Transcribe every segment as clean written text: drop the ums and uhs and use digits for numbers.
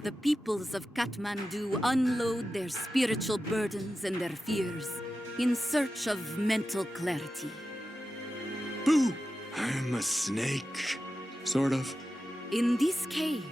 The peoples of Kathmandu unload their spiritual burdens and their fears in search of mental clarity. Boo! I'm a snake. Sort of. In this cave,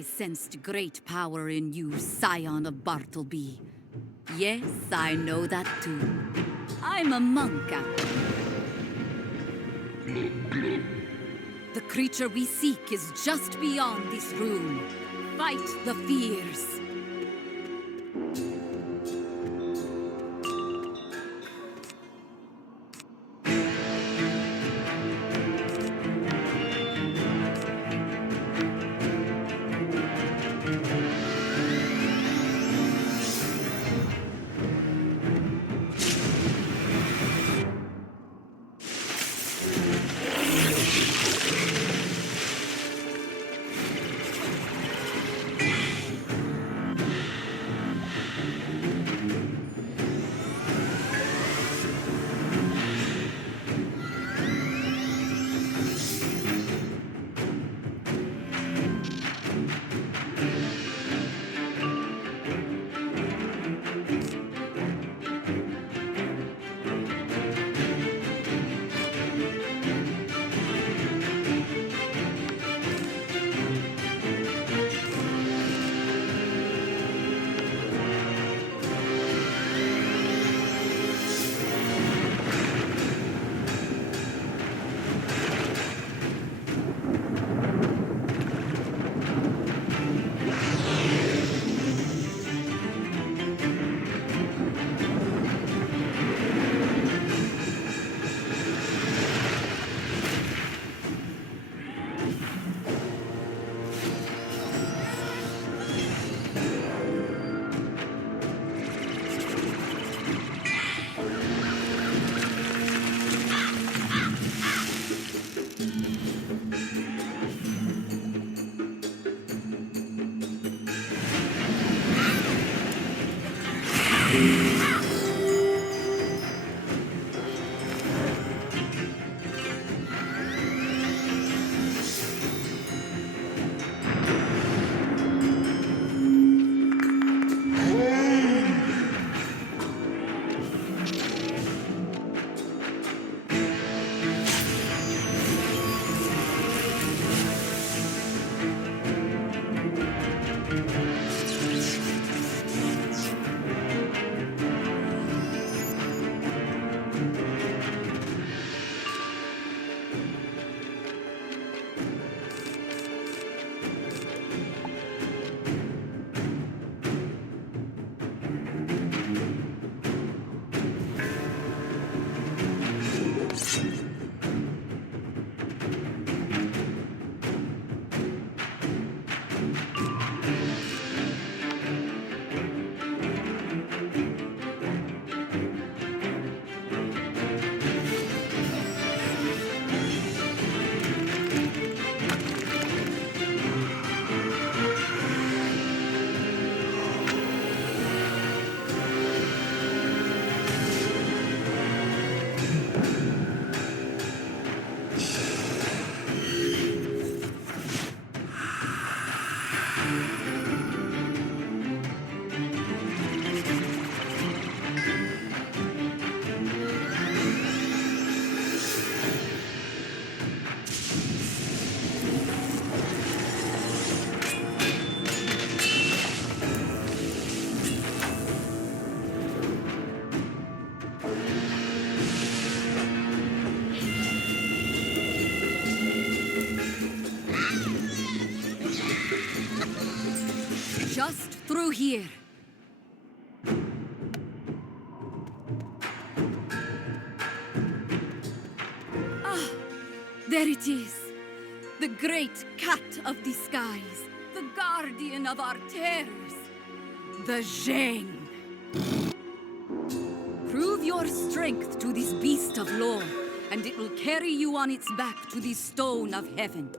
I sensed great power in you, scion of Bartleby. Yes, I know that too. I'm a monk after all. The creature we seek is just beyond this room. Fight the fears. through here. Ah, there it is. The great cat of the skies. The guardian of our terrors. The Zheng. Prove your strength to this beast of lore, and it will carry you on its back to the stone of heaven.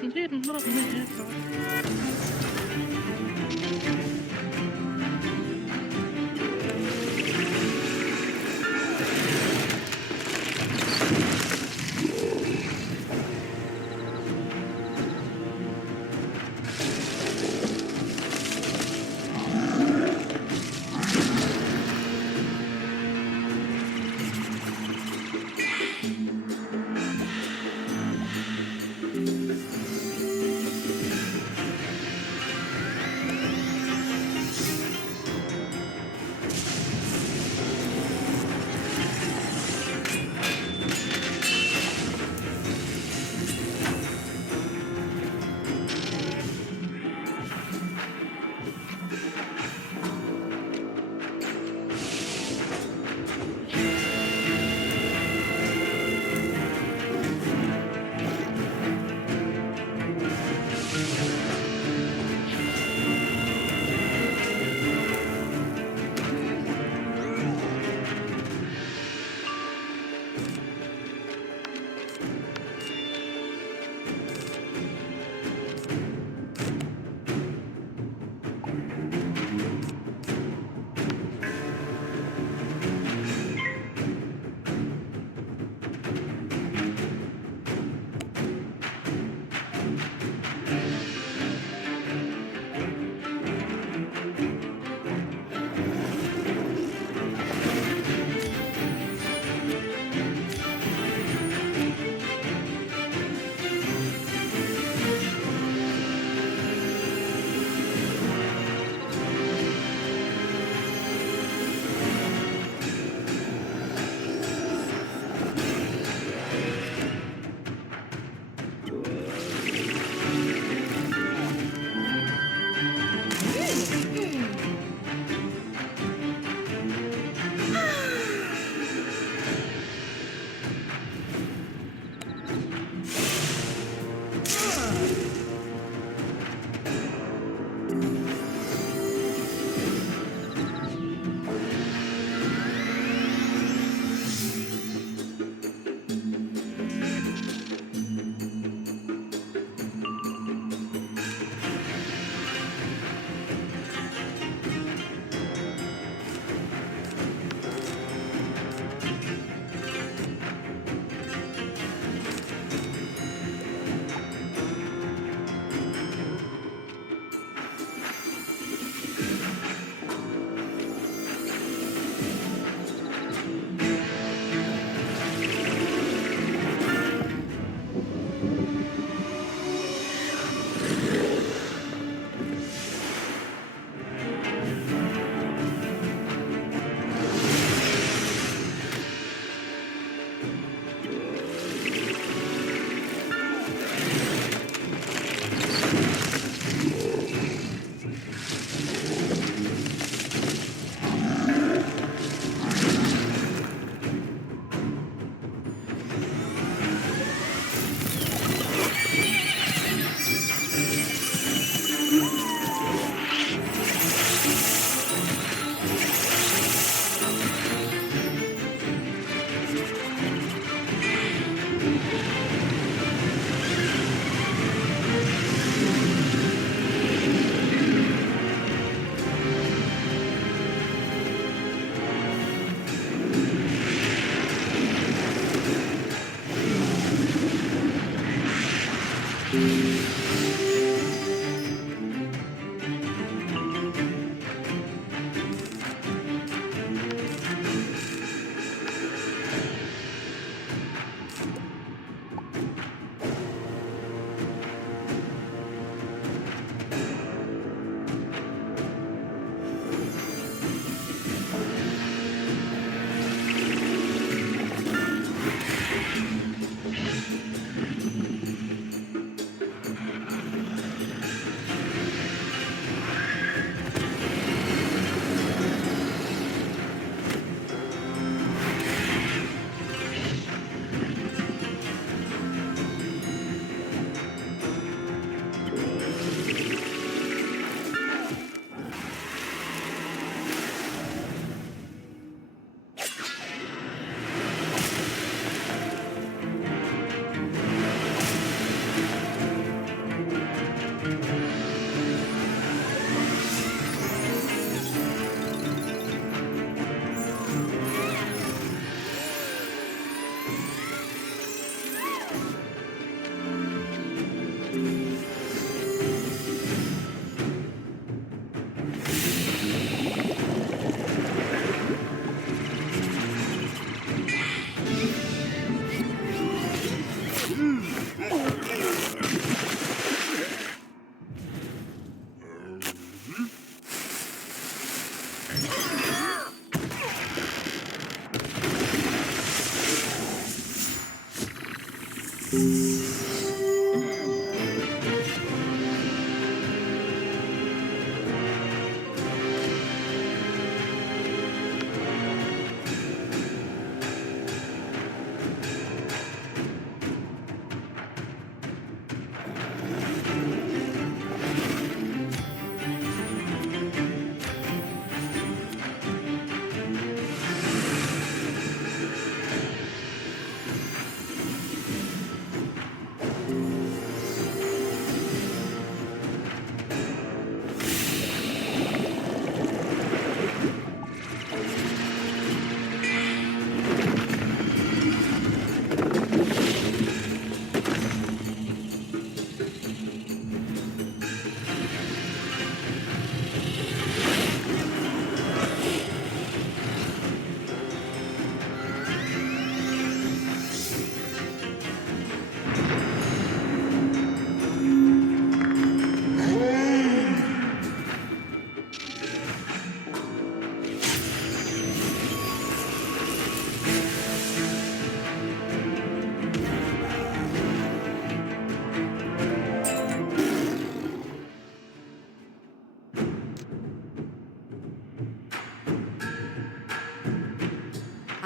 he didn't love me.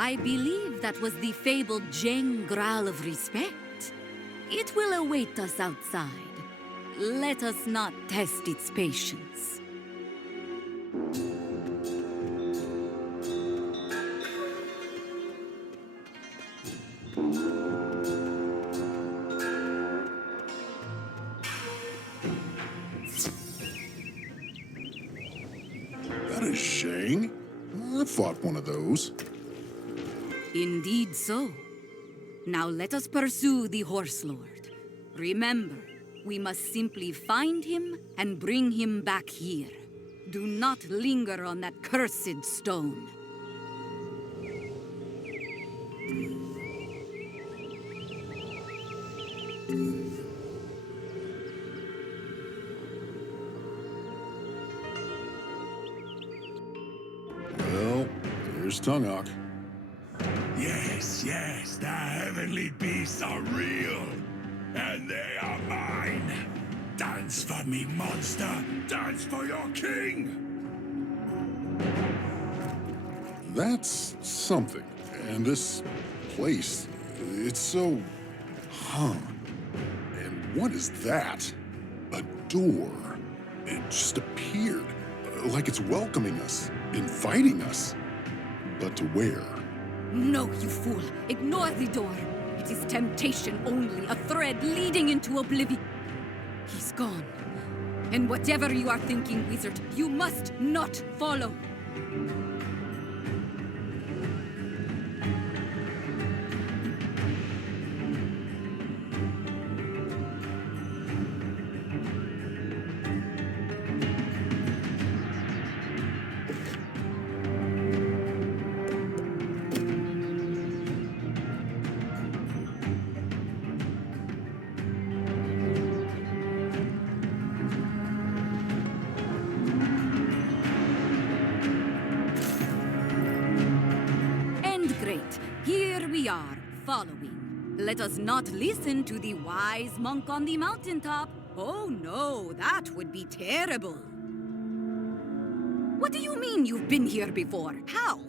I believe that was the fabled Jeng Graal of Respect. It will await us outside. Let us not test its patience. That is Shang. I fought one of those. Indeed so. Now let us pursue the Horse Lord. Remember, we must simply find him and bring him back here. Do not linger on that cursed stone. Well, there's Tungok. Yes, the heavenly beasts are real, and they are mine. Dance for me, monster! Dance for your king! That's something. And this place, it's so... Huh. And what is that? A door. It just appeared. Like it's welcoming us, inviting us. But to where? No, you fool! Ignore the door! It is temptation only, a thread leading into oblivion. He's gone. And whatever you are thinking, Wizard, you must not follow. Here we are, following. Let us not listen to the wise monk on the mountaintop. Oh no, that would be terrible. What do you mean you've been here before? How?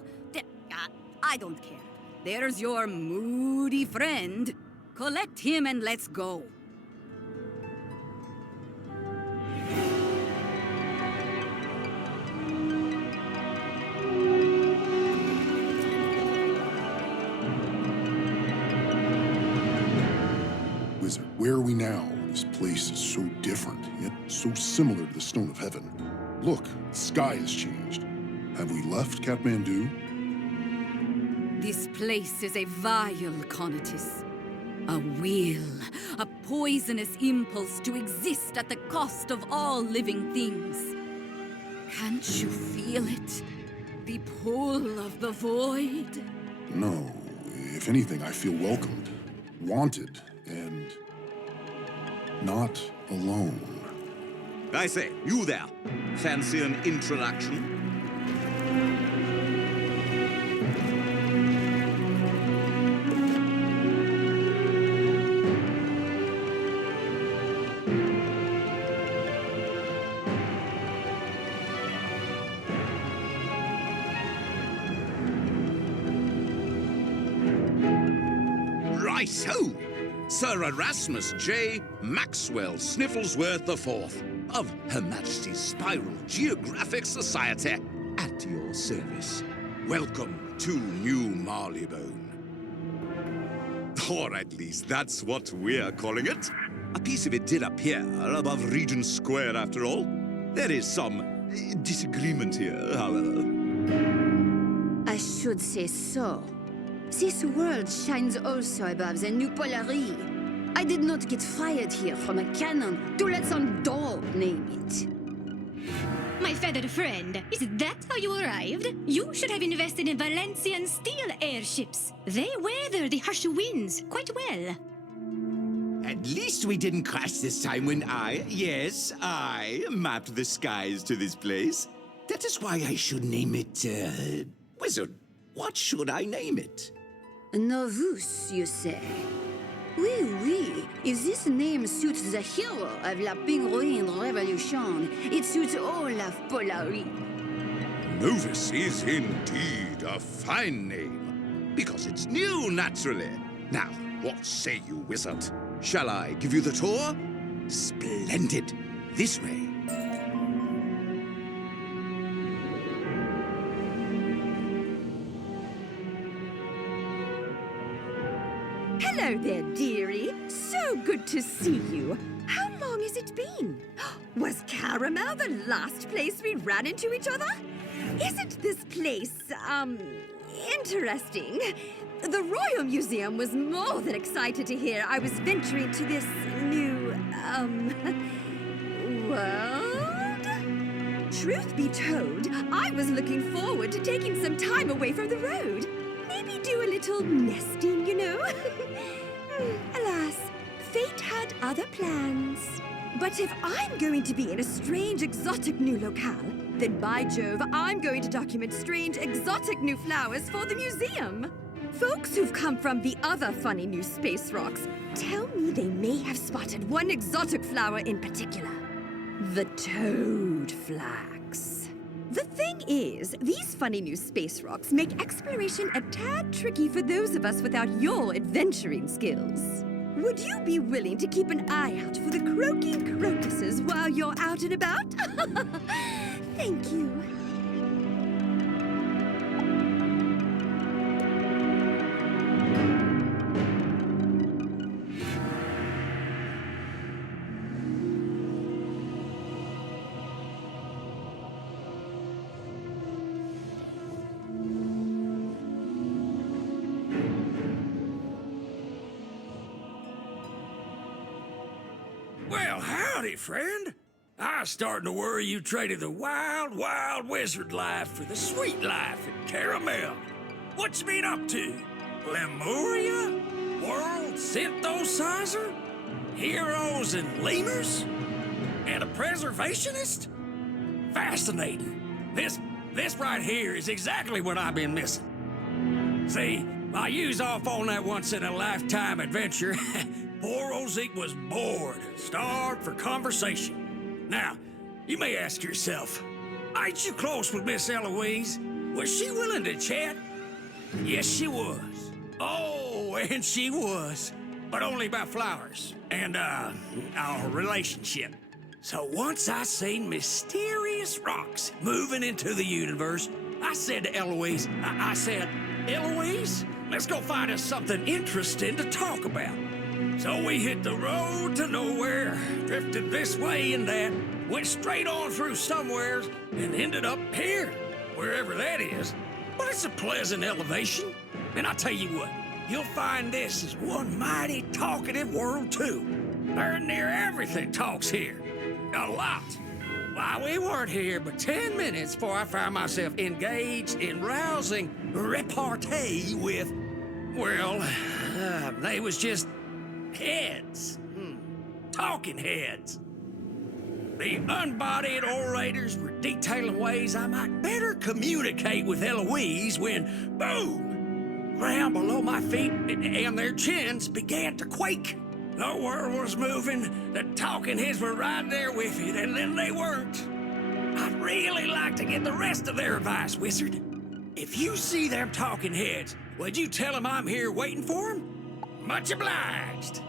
I don't care. There's your moody friend. Collect him and let's go. Wizard, where are we now? This place is so different, yet so similar to the Stone of Heaven. Look, the sky has changed. Have we left Kathmandu? This place is a vile conatus. A will, a poisonous impulse to exist at the cost of all living things. Can't you feel it? The pull of the void? No. If anything, I feel welcomed, wanted, and not alone. I say, you there. Fancy an introduction? Right-so! Sir Erasmus J. Maxwell Snifflesworth IV of Her Majesty's Spiral Geographic Society at your service. Welcome to New Marleybone. Or at least that's what we're calling it. A piece of it did appear above Regent Square after all. There is some disagreement here, however. I should say so. This world shines also above the New Polari. I did not get fired here from a cannon to let some dog name it. My feathered friend, is that how you arrived? You should have invested in Valencian steel airships. They weather the harsh winds quite well. At least we didn't crash this time when I mapped the skies to this place. That is why I should name it, Wizard. What should I name it? Novus, you say? Oui. If this name suits the hero of La Penguin Revolution, it suits all of Polari. Novus is indeed a fine name. Because it's new, naturally. Now, what say you, wizard? Shall I give you the tour? Splendid. This way. Hello there, dearie. So good to see you. How long has it been? Was Caramel the last place we ran into each other? Isn't this place, interesting? The Royal Museum was more than excited to hear I was venturing to this new, world? Truth be told, I was looking forward to taking some time away from the road. Maybe do a little nesting, you know? Alas, fate had other plans. But if I'm going to be in a strange, exotic new locale, then by Jove, I'm going to document strange, exotic new flowers for the museum. Folks who've come from the other funny new space rocks tell me they may have spotted one exotic flower in particular. The toad flax. The thing is, these funny new space rocks make exploration a tad tricky for those of us without your adventuring skills. Would you be willing to keep an eye out for the croaking crocuses while you're out and about? Thank you. Well, howdy, friend. I was starting to worry you traded the wild, wild wizard life for the sweet life at Caramel. What you been up to? Lemuria? World synthesizer? Heroes and lemurs? And a preservationist? Fascinating. This right here is exactly what I've been missing. See, I used off on that once-in-a-lifetime adventure. Poor old Zeke was bored, starved for conversation. Now, you may ask yourself, ain't you close with Miss Eloise? Was she willing to chat? Yes, she was. Oh, and she was. But only about flowers and, our relationship. So once I seen mysterious rocks moving into the universe, I said to Eloise, I said, Eloise, let's go find us something interesting to talk about. So we hit the road to nowhere, drifted this way and that, went straight on through somewheres, and ended up here, wherever that is. But it's a pleasant elevation. And I tell you what, you'll find this is one mighty talkative world, too. Darn near everything talks here. A lot. Why, we weren't here but 10 minutes before I found myself engaged in rousing repartee with, well, they was just heads. Talking heads. The unbodied orators were detailing ways I might better communicate with Eloise when, boom, ground below my feet and their chins began to quake. The world was moving, the talking heads were right there with you, and then they weren't. I'd really like to get the rest of their advice, Wizard. If you see them talking heads, would you tell them I'm here waiting for them? Much obliged.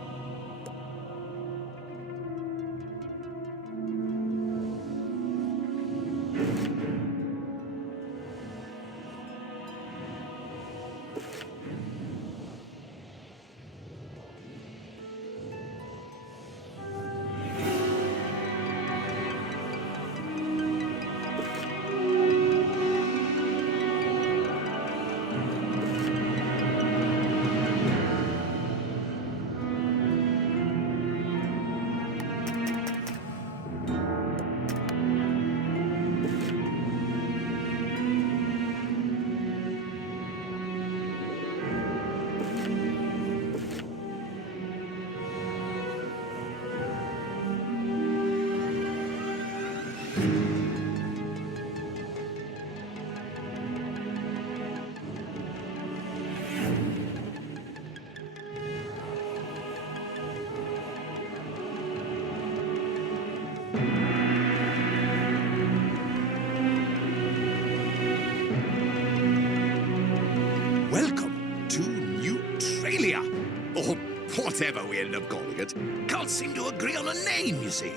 whatever we end up calling it. Can't seem to agree on a name, you see.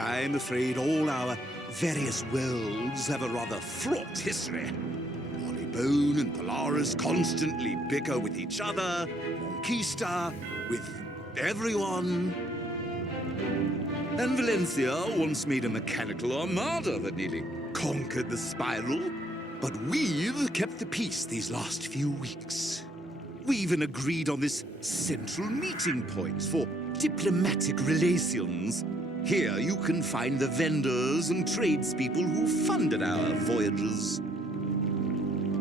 I'm afraid all our various worlds have a rather fraught history. Bone and Polaris constantly bicker with each other, Conquista, with everyone. And Valencia once made a mechanical armada that nearly conquered the spiral. But we've kept the peace these last few weeks. We even agreed on this central meeting point for diplomatic relations. Here you can find the vendors and tradespeople who funded our voyages.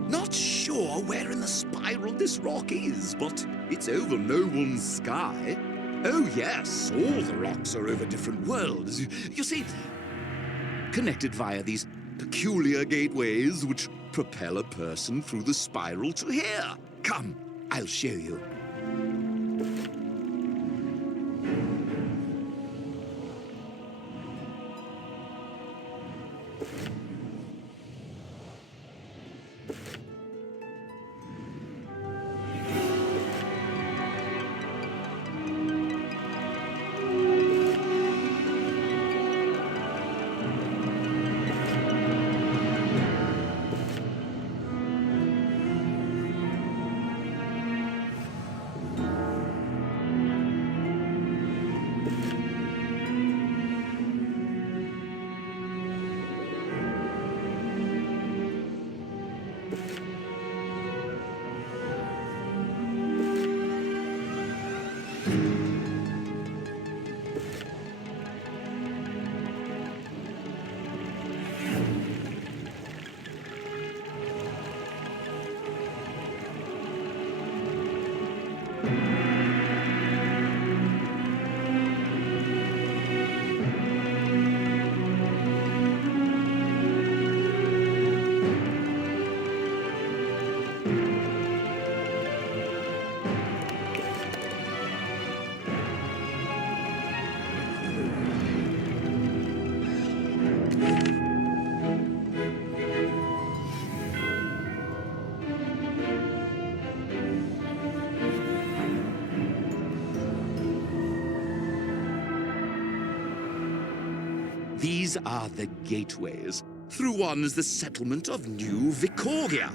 Not sure where in the spiral this rock is, but it's over no one's sky. Oh yes, all the rocks are over different worlds. You see, connected via these peculiar gateways which propel a person through the spiral to here. Come, I'll show you. These are the gateways. Through one is the settlement of New Vicorgia.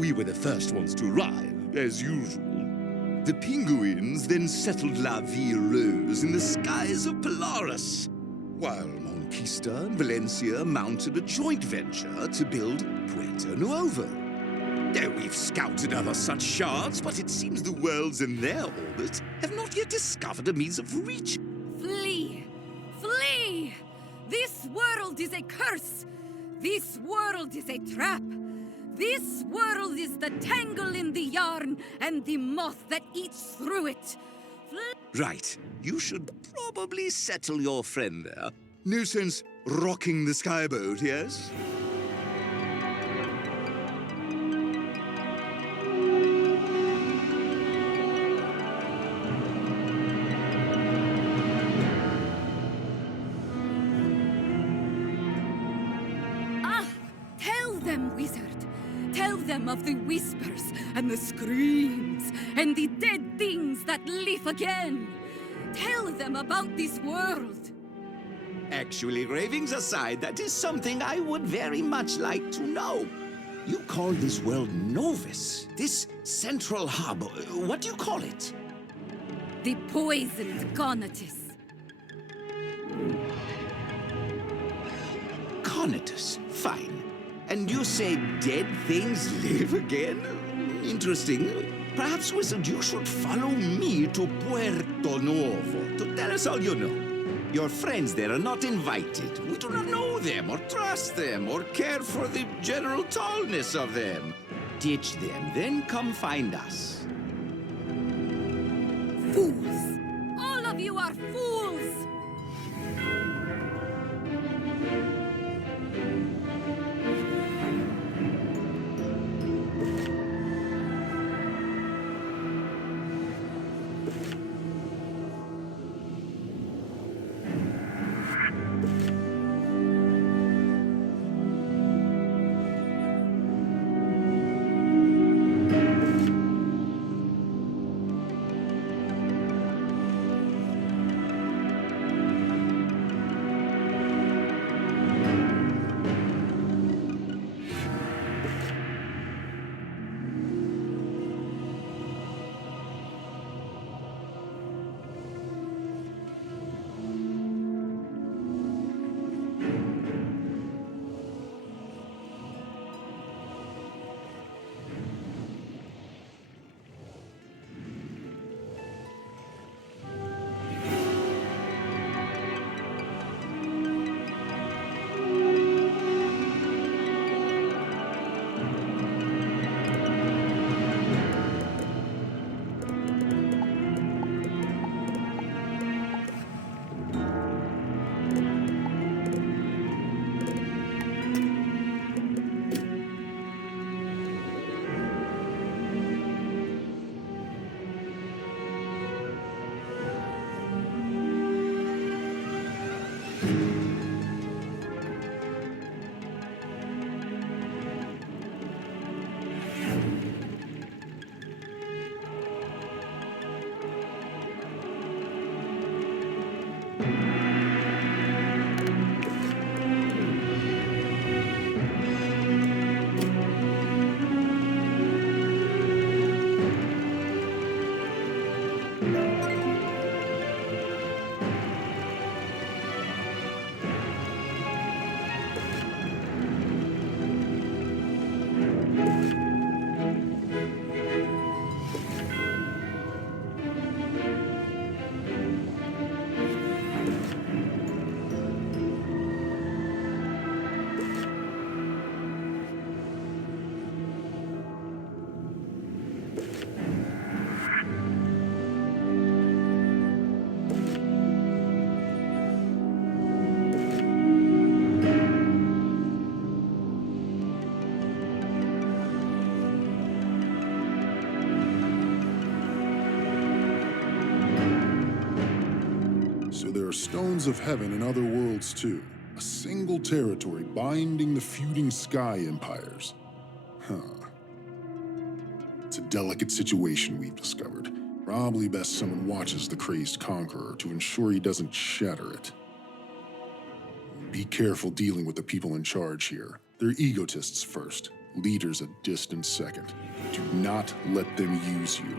We were the first ones to arrive, as usual. The Penguins then settled La Vie Rose in the skies of Polaris, while Conquista and Valencia mounted a joint venture to build Puerto Nuevo. We've scouted other such shards, but it seems the worlds in their orbit have not yet discovered a means of reaching. Flee! Flee! This world is a curse! This world is a trap! This world is the tangle in the yarn and the moth that eats through it! Right. You should probably settle your friend there. No sense rocking the skyboat, yes? Of the whispers and the screams and the dead things that live again. Tell them about this world. Actually, ravings aside, that is something I would very much like to know. You call this world Novus, this central hub. What do you call it? The poisoned Conatus. Conatus, fine. And you say dead things live again? Interesting. Perhaps, Wizard, you should follow me to Puerto Nuevo to tell us all you know. Your friends there are not invited. We do not know them, or trust them, or care for the general tallness of them. Ditch them, then come find us. Fools! All of you are fools! So there are stones of heaven in other worlds too. A single territory binding the feuding sky empires. Huh. It's a delicate situation we've discovered. Probably best someone watches the crazed conqueror to ensure he doesn't shatter it. Be careful dealing with the people in charge here. They're egotists first, leaders a distant second. Do not let them use you.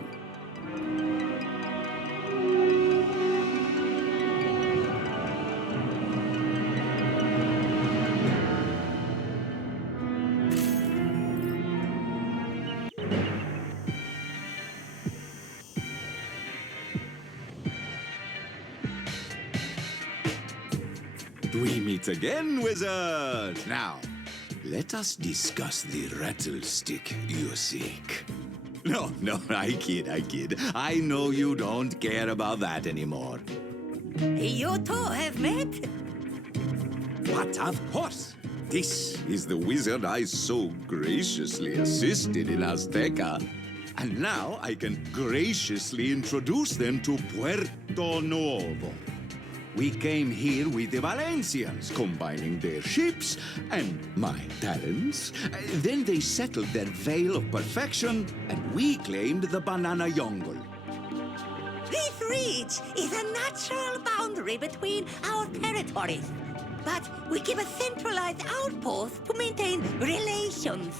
We meet again, wizard! Now, let us discuss the rattlestick you seek. No, I kid. I know you don't care about that anymore. You two have met? But of course, this is the wizard I so graciously assisted in Azteca. And now I can graciously introduce them to Puerto Nuevo. We came here with the Valencians, combining their ships and my talents. Then they settled their veil of perfection, and we claimed the banana jungle. This ridge is a natural boundary between our territories. But we keep a centralized outpost to maintain relations.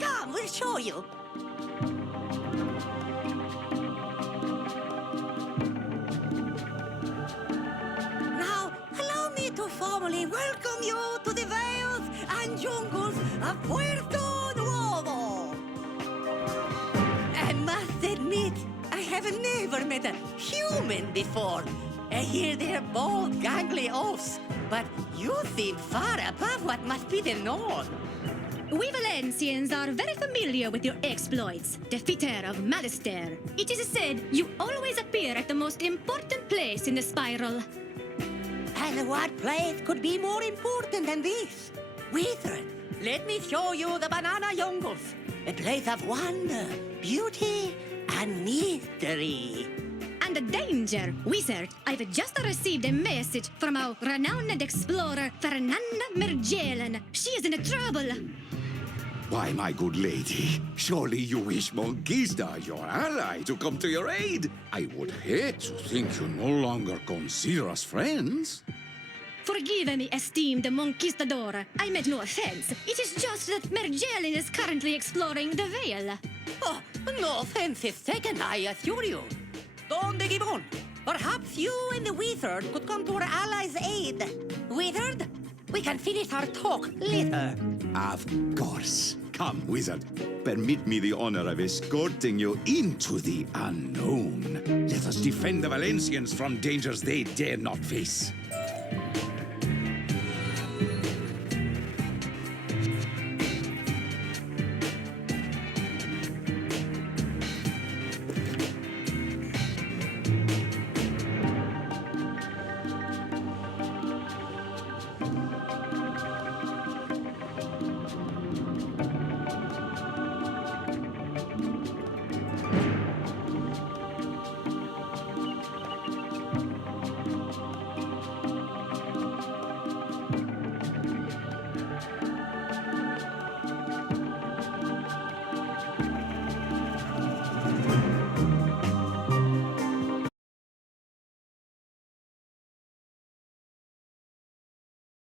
Come, we'll show you. To formally welcome you to the vales and jungles of Puerto Nuevo. I must admit, I have never met a human before. I hear they're both gangly oafs, but you seem far above what must be the norm. We Valencians are very familiar with your exploits, defeater of Malister. It is said you always appear at the most important place in the spiral. And what place could be more important than this? Wizard, let me show you the banana jungles. A place of wonder, beauty, and mystery. And the danger, Wizard. I've just received a message from our renowned explorer, Fernanda Mergelen. She is in trouble. Why, my good lady, surely you wish Monquista, your ally, to come to your aid. I would hate to think you no longer consider us friends. Forgive me, esteemed Monquistador. I meant no offense. It is just that Mergelen is currently exploring the Vale. Oh, no offense is taken, I assure you. Don de Gibbon, perhaps you and the wizard could come to our allies' aid. Wizard, we can finish our talk later. Of course. Come, wizard. Permit me the honor of escorting you into the unknown. Let us defend the Valencians from dangers they dare not face.